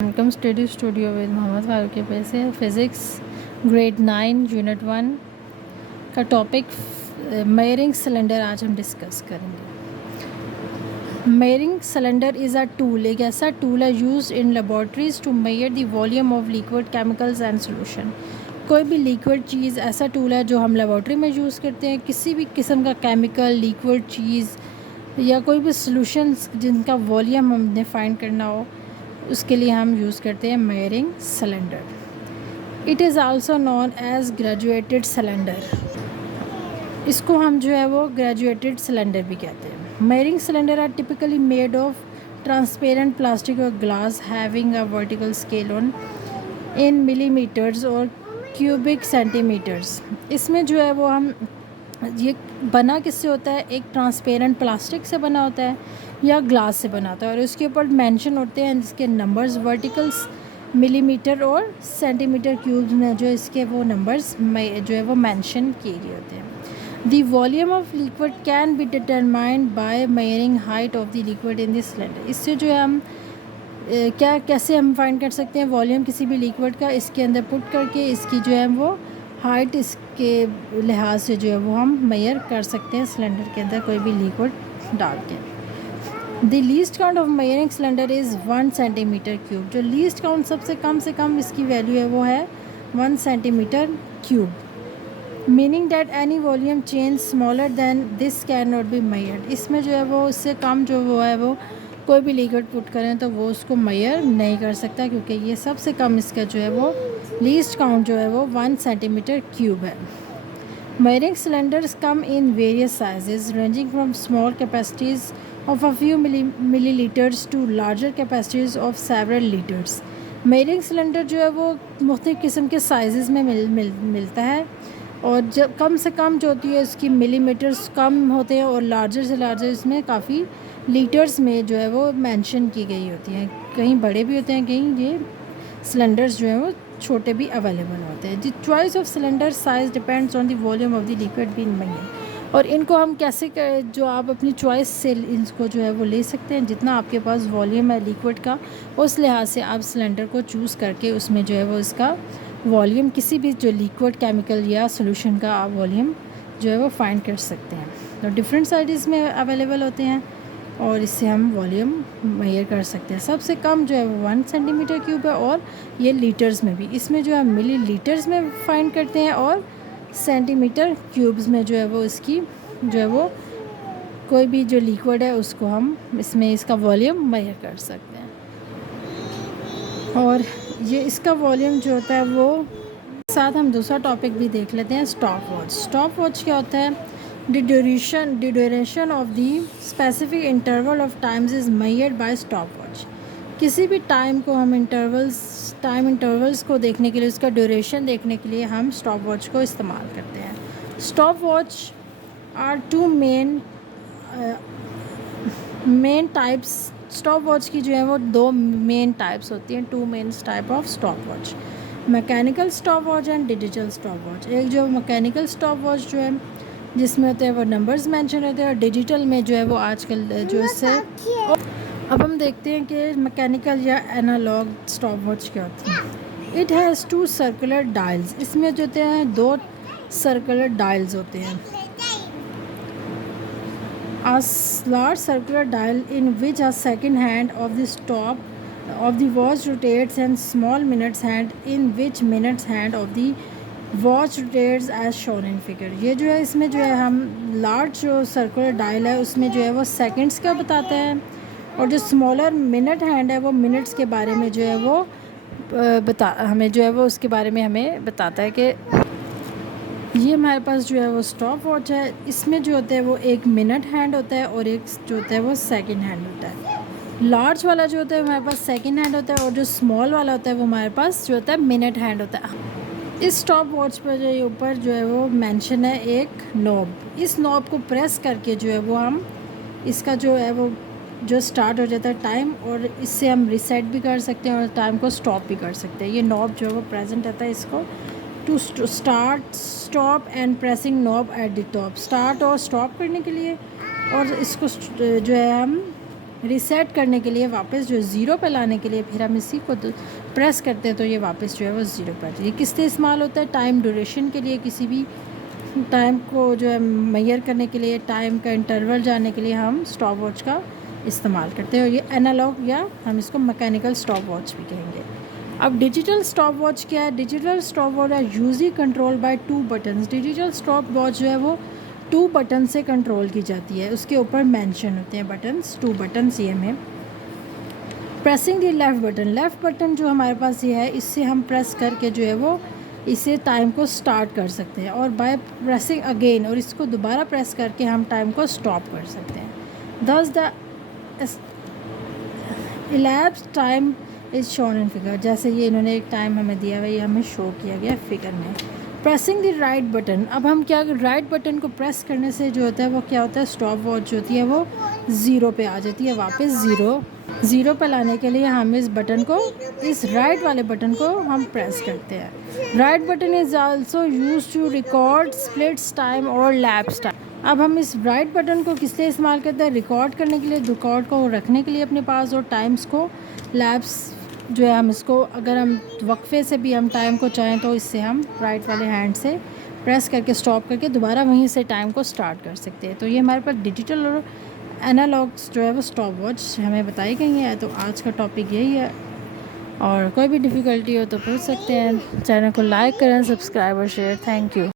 Welcome study studio with Mohammad Farooq के पैसे physics grade 9 unit 1 का टॉपिक मेयरिंग सिलेंडर आज हम डिस्कस करेंगे। Measuring cylinder is a tool, एक ऐसा टूल है used in laboratories to measure the volume of liquid chemicals and solution. कोई भी लिक्विड चीज़ ऐसा टूल है जो हम लेबॉर्ट्री में यूज़ करते हैं। किसी भी किस्म का केमिकल, लिक्विड चीज़ या कोई भी सोल्यूशंस जिनका वॉल्यूम हमने फाइंड करना हो, उसके लिए हम यूज़ करते हैं measuring cylinder. It is also known as graduated cylinder, इसको हम जो है वो ग्रेजुएटेड सिलेंडर भी कहते हैं। Measuring cylinder are typically made of transparent plastic और glass having a vertical scale on in millimetres और क्यूबिक सेंटीमीटर्स। इसमें जो है वो हम ये बना किससे होता है, एक ट्रांसपेरेंट प्लास्टिक से बना होता है या ग्लास से बना होता है और उसके ऊपर मेंशन होते हैं जिसके नंबर्स वर्टिकल्स मिलीमीटर और सेंटीमीटर क्यूब्स में जो इसके वो नंबर्स जो है वो मेंशन किए गए होते हैं। The volume of liquid can be determined by मेयरिंग height of the liquid in this cylinder. इससे जो है हम कैसे हम फाइंड कर सकते हैं वॉल्यूम किसी भी लिक्विड का, इसके अंदर पुट करके इसकी जो है वो हाइट इसके लिहाज से जो है वो हम मेयर कर सकते हैं सिलेंडर के अंदर कोई भी लिक्विड डाल के। The least count of measuring cylinder is 1 centimetre cube. जो लीस्ट काउंट सबसे कम इसकी वैल्यू है वो है 1 centimetre cube, meaning that any volume change smaller than this can not be measured. इसमें जो है वो उससे कम जो वो है वो कोई भी लिक्विड पुट करें तो वो उसको मेयर नहीं कर सकता, क्योंकि ये सबसे कम इसका जो है वो लीस्ट काउंट जो है वो 1 सेंटीमीटर क्यूब है। मेयरिंग cylinders come in various sizes ranging from small capacities of a few milliliters to larger capacities of several liters। मेयरिंग cylinder जो है वो मुख्तलिफ़ किस्म के साइज़ में मिलता है और जब कम से कम जो होती है इसकी मिलीमीटर्स कम होते हैं और लार्जर से लार्जर इसमें काफ़ी लीटर्स में जो है वो मेंशन की गई होती हैं। कहीं बड़े भी होते हैं, कहीं ये सिलेंडर्स जो हैं वो छोटे भी अवेलेबल होते हैं। The choice of cylinder size depends on the volume of the liquid being measured. और इनको हम कैसे जो आप अपनी चॉइस से इनको जो है वो ले सकते हैं, जितना आपके पास वॉल्यूम है लिक्विड का उस लिहाज से आप सिलेंडर को चूज़ करके उसमें जो है वो इसका वॉल्यूम किसी भी जो लिक्विड केमिकल या सोल्यूशन का आप वॉल्यूम जो है वो फाइंड कर सकते हैं। तो डिफरेंट साइज़ में अवेलेबल होते हैं और इससे हम वॉल्यूम मेजर कर सकते हैं। सबसे कम जो है वो 1 सेंटीमीटर क्यूब है और ये लीटर्स में भी, इसमें जो है मिली लीटर्स में फाइंड करते हैं और सेंटीमीटर क्यूब्स में जो है वो इसकी जो है वो कोई भी जो लिक्विड है उसको हम इसमें इसका वॉल्यूम मेजर कर सकते हैं। और ये इसका वॉल्यूम जो होता है वो साथ हम दूसरा टॉपिक भी देख लेते हैं, स्टॉप वॉच। स्टॉप वॉच क्या होता है, the duration of the specific interval of times is measured by stop watch. किसी भी टाइम को हम टाइम इंटरवल्स को देखने के लिए, उसका ड्यूरेशन देखने के लिए हम स्टॉप वॉच को इस्तेमाल करते हैं। Stop watch are two main types. Stop watch की जो है वो 2 मेन टाइप्स होती हैं, 2 main type of stop watch, mechanical stop watch and digital stop watch. एक जो मैकेनिकल स्टॉप वॉच जो है जिसमें होते हैं वो नंबर्स मेंशन होते हैं, और डिजिटल में जो है वो आजकल जो इससे अब हम देखते हैं कि मैकेनिकल या एनालॉग स्टॉप वॉच क्या होती है। It has 2 circular dials. इसमें जो होते हैं 2 सर्कुलर डायल्स होते हैं। A large circular dial in which a second hand of the stop of the watch rotates and small minutes hand in which minutes hand of the watch rotates as shown in figure। ये जो है इसमें जो है हम large जो circular dial है उसमें जो है वो सेकंड्स का बताता है और जो स्मॉलर मिनट हैंड है वो मिनट्स के बारे में जो है वो हमें जो है वो उसके बारे में हमें बताता है कि ये हमारे पास जो है वो स्टॉप वॉच है। इसमें जो होता है वो एक मिनट हैंड होता है और एक जो होता है वो सेकंड हैंड होता है। लार्ज वाला जो होता है हमारे पास सेकंड हैंड होता है और जो स्मॉल वाला होता है वो हमारे पास जो होता है मिनट हैंड होता है। इस स्टॉप वॉच पर जो ऊपर जो है वो मेंशन है एक नॉब। इस नॉब को प्रेस करके जो है वो हम इसका जो है वो जो स्टार्ट हो जाता है टाइम, और इससे हम रिसेट भी कर सकते हैं और टाइम को स्टॉप भी कर सकते हैं। ये नॉब जो है वो प्रेजेंट रहता है इसको to start stop and pressing knob at the top, start और स्टॉप करने के लिए, और इसको जो है हम रीसेट करने के लिए वापस जो ज़ीरो पे लाने के लिए फिर हम इसी को प्रेस करते हैं तो ये वापस जो है वो ज़ीरो पर आती है। किस लिए इस्तेमाल होता है? टाइम ड्यूरेशन के लिए, किसी भी टाइम को जो है मेजर करने के लिए, टाइम का इंटरवल जानने के लिए हम स्टॉप वॉच का इस्तेमाल करते हैं। और ये एनालॉग या हम इसको मैकेनिकल स्टॉप वॉच भी कहेंगे। अब डिजिटल स्टॉप वॉच क्या है? Digital stop watch are usually control by 2 buttons. Digital stop watch जो है वो 2 बटन से कंट्रोल की जाती है। उसके ऊपर मेंशन होते हैं बटन्स, 2 बटन्स ये में। प्रेसिंग द लेफ़्ट बटन जो हमारे पास ये है, इससे हम प्रेस करके जो है वो इसे टाइम को स्टार्ट कर सकते हैं, और बाय प्रेसिंग अगेन, और इसको दोबारा प्रेस करके हम टाइम को स्टॉप कर सकते हैं। दस the elapsed time is shown in figure. जैसे ये इन्होंने एक टाइम हमें दिया हुआ है, ये हमें शो किया गया फिगर में। प्रेसिंग द राइट बटन, अब हम क्या, राइट बटन को प्रेस करने से जो होता है वो क्या होता है, स्टॉप वॉच जो होती है वो ज़ीरो पे आ जाती है, वापस ज़ीरो पे लाने के लिए हम इस बटन को, इस राइट वाले बटन को हम प्रेस करते हैं। Right button is also use to record splits time और लैप्स टाइम। अब हम इस राइट बटन को किस लिए इस्तेमाल करते हैं? रिकॉर्ड करने के लिए, रिकॉर्ड को रखने के लिए अपने पास, और टाइम्स को, लैप्स जो है हम इसको, अगर हम वक्फे से भी हम टाइम को चाहें तो इससे हम राइट वाले हैंड से प्रेस करके स्टॉप करके दोबारा वहीं से टाइम को स्टार्ट कर सकते हैं। तो ये हमारे पास डिजिटल और एनालॉग्स जो है वो स्टॉप वॉच हमें बताई गई है। तो आज का टॉपिक यही है, और कोई भी डिफ़िकल्टी हो तो पूछ सकते हैं। चैनल को लाइक करें, सब्सक्राइब और शेयर। Thank you.